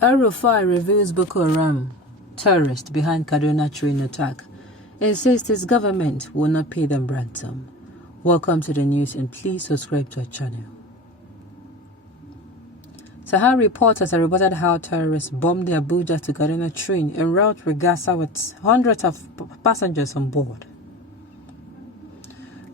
ELRUFAI reveals Boko Haram terrorist behind Kaduna train attack. Insists his government will not pay them ransom. Welcome to the news and please subscribe to our channel. Sahara reporters have reported how terrorists bombed the Abuja to Kaduna train en route with Gaza with hundreds of passengers on board.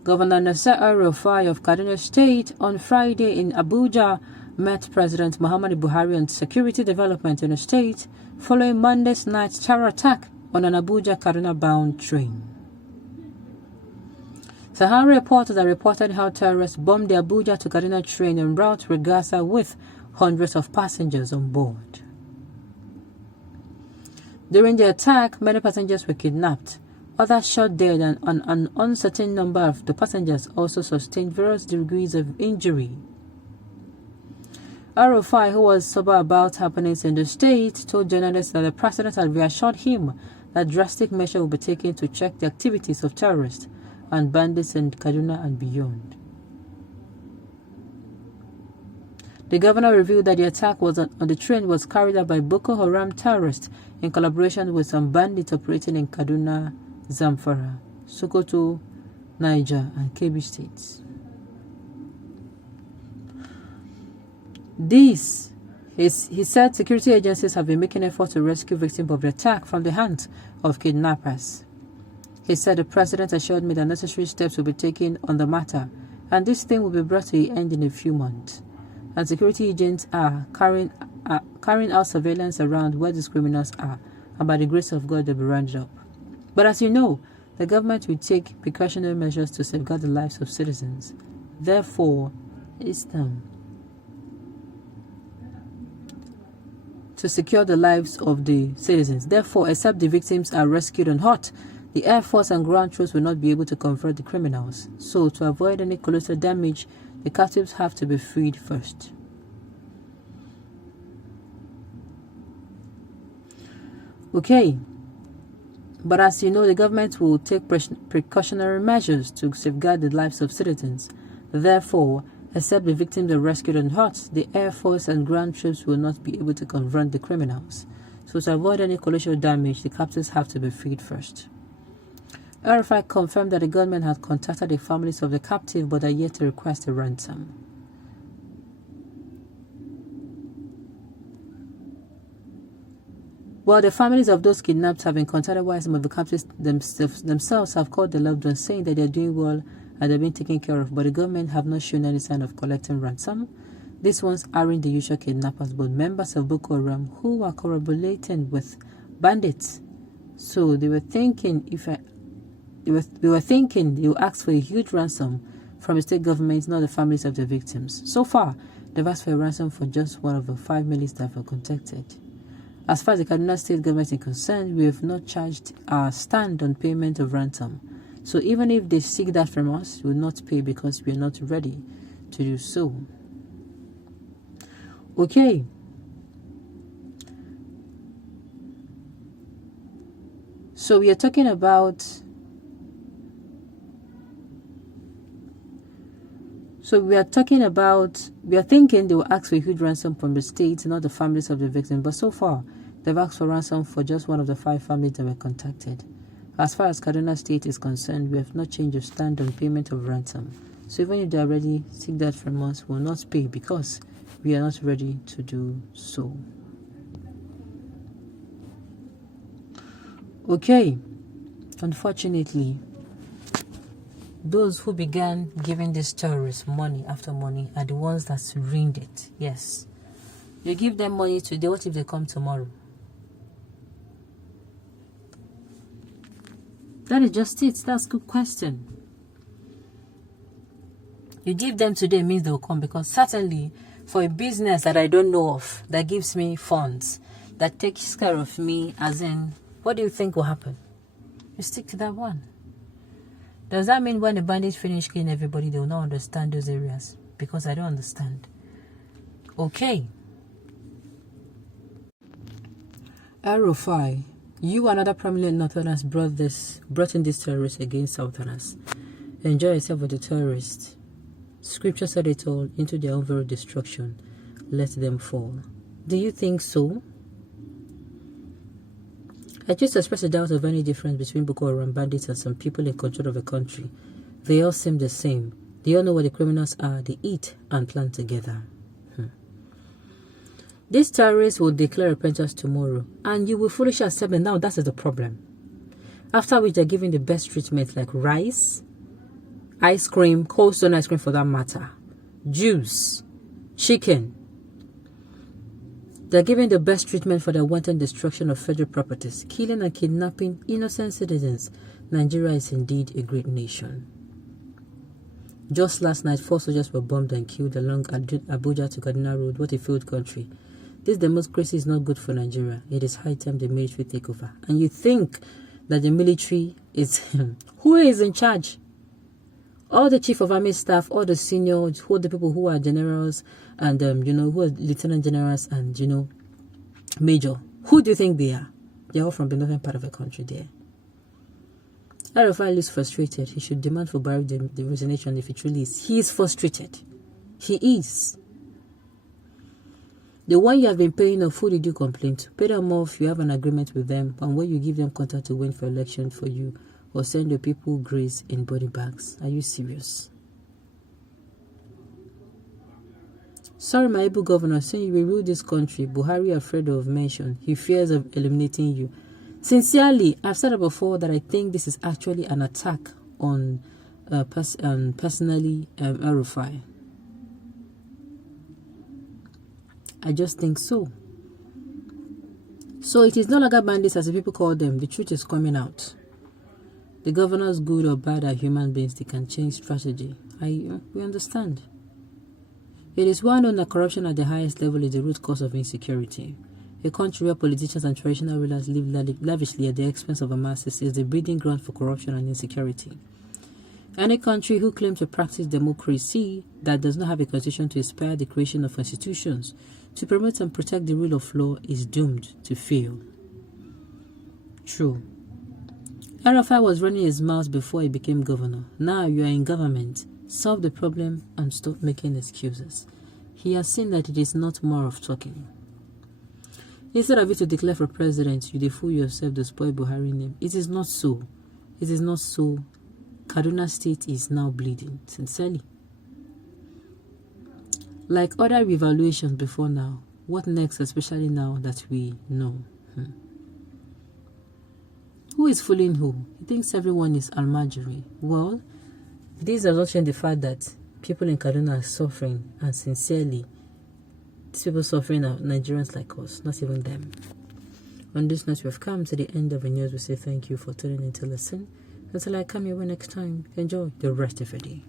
Governor Nasser El-Rufai of Kaduna State on Friday in Abuja met President Muhammadu Buhari on security development in the state following Monday's night terror attack on an Abuja-Kaduna-bound train. Sahara reporters have reported how terrorists bombed the Abuja to Kaduna train en route with Gaza with hundreds of passengers on board. During the attack, many passengers were kidnapped, others shot dead, and an uncertain number of the passengers also sustained various degrees of injury. El-Rufai, who was sober about happenings in the state, told journalists that the president had reassured him that drastic measures will be taken to check the activities of terrorists and bandits in Kaduna and beyond. The governor revealed that the attack on the train was carried out by Boko Haram terrorists in collaboration with some bandits operating in Kaduna, Zamfara, Sokoto, Niger, and Kebbi states. He said security agencies have been making efforts to rescue victims of the attack from the hands of kidnappers. He said the president assured me that necessary steps will be taken on the matter, and this thing will be brought to an end in a few months. And security agents are carrying out surveillance around where these criminals are, and by the grace of God they'll be rounded up. But as you know, the government will take precautionary measures to safeguard the lives of citizens. Therefore, it's time to secure the lives of the citizens. Therefore, except the victims are rescued on hot, the Air Force and ground troops will not be able to confront the criminals. So, to avoid any collateral damage, the captives have to be freed first. Okay. But as you know, the government will take precautionary measures to safeguard the lives of citizens. Therefore, except the victims are rescued on hot, the Air Force and ground troops will not be able to confront the criminals. So to avoid any collateral damage, the captives have to be freed first. El-Rufai confirmed that the government had contacted the families of the captive but are yet to request a ransom. While the families of those kidnapped have been contacted, while some of the captives themselves have called their loved ones saying that they are doing well and they're being taken care of, but the government have not shown any sign of collecting ransom. These ones aren't the usual kidnappers, but members of Boko Haram who are collaborating with bandits. So they were thinking they will ask for a huge ransom from the state government, not the families of the victims. So far, they've asked for a ransom for just one of the 5 million that were contacted. As far as the Kaduna State government is concerned, we have not charged our stand on payment of ransom. So even if they seek that from us, we will not pay because we are not ready to do so. Okay. So we are talking about... we are thinking they will ask for a huge ransom from the state, not the families of the victims. But so far, they've asked for ransom for just one of the 5 families that were contacted. As far as Kaduna State is concerned, we have not changed our stand on payment of ransom. So even if they already seek that from us, we will not pay because we are not ready to do so. Okay. Unfortunately, those who began giving these terrorists money after money are the ones that ruined it. Yes. You give them money today, what if they come tomorrow? That is just it. That's a good question. You give them today means they will come, because certainly for a business that I don't know of, that gives me funds, that takes care of me, as in, what do you think will happen? You stick to that one. Does that mean when the bandits finish killing everybody, they will not understand those areas? Because I don't understand. Okay. El-Rufai, you and other prominent Northerners brought in these terrorists against Southerners. Enjoy yourself with the terrorists. Scripture said it all, into their own very destruction. Let them fall. Do you think so? I choose to express a doubt of any difference between Boko Haram bandits and some people in control of a country. They all seem the same. They all know what the criminals are. They eat and plan together. These terrorists will declare repentance tomorrow, and you will foolishly accept them. Now that is the problem. After which they're giving the best treatment like rice, ice cream, cold stone ice cream for that matter, juice, chicken. They're giving the best treatment for the wanton destruction of federal properties, killing and kidnapping innocent citizens. Nigeria is indeed a great nation. Just last night, 4 soldiers were bombed and killed along Abuja to Kaduna Road. What a failed country. This democracy is not good for Nigeria. It is high time the military take over. And you think that the military is... Who is in charge? All the chief of army staff, all the seniors, who are the people who are generals and, who are lieutenant generals and, major. Who do you think they are? They're all from the northern part of the country there. ELRUFAI looks frustrated. He should demand for Buhari the resignation if he truly is. He is frustrated. He is. The one you have been paying off, who did you complain to? Pay them off, you have an agreement with them, and when you give them contract to win for election for you, or send your people grace in body bags. Are you serious? Sorry, my able governor, saying you will rule this country. Buhari afraid of mention. He fears of eliminating you. Sincerely, I've said it before that I think this is actually an attack on personally ELRUFAI. I just think so. So it is no longer bandits as the people call them. The truth is coming out. The governors, good or bad, are human beings. They can change strategy. We understand. It is well known that corruption at the highest level is the root cause of insecurity. A country where politicians and traditional rulers live lavishly at the expense of the masses is the breeding ground for corruption and insecurity. Any country who claims to practice democracy that does not have a constitution to inspire the creation of institutions to promote and protect the rule of law is doomed to fail. True. ELRUFAI was running his mouth before he became governor. Now you are in government. Solve the problem and stop making excuses. He has seen that it is not more of talking. Instead of you to declare for president, you fool yourself to spoil Buhari name. It is not so. It is not so. Kaduna State is now bleeding, sincerely. Like other revaluations before now, what next, especially now that we know? Who is fooling who? He thinks everyone is Almajiri. Well, this does not change the fact that people in Kaduna are suffering, and sincerely, these people suffering are Nigerians like us, not even them. On this note, we have come to the end of the news. We say thank you for tuning in to listen. Until I come your way next time, enjoy the rest of your day.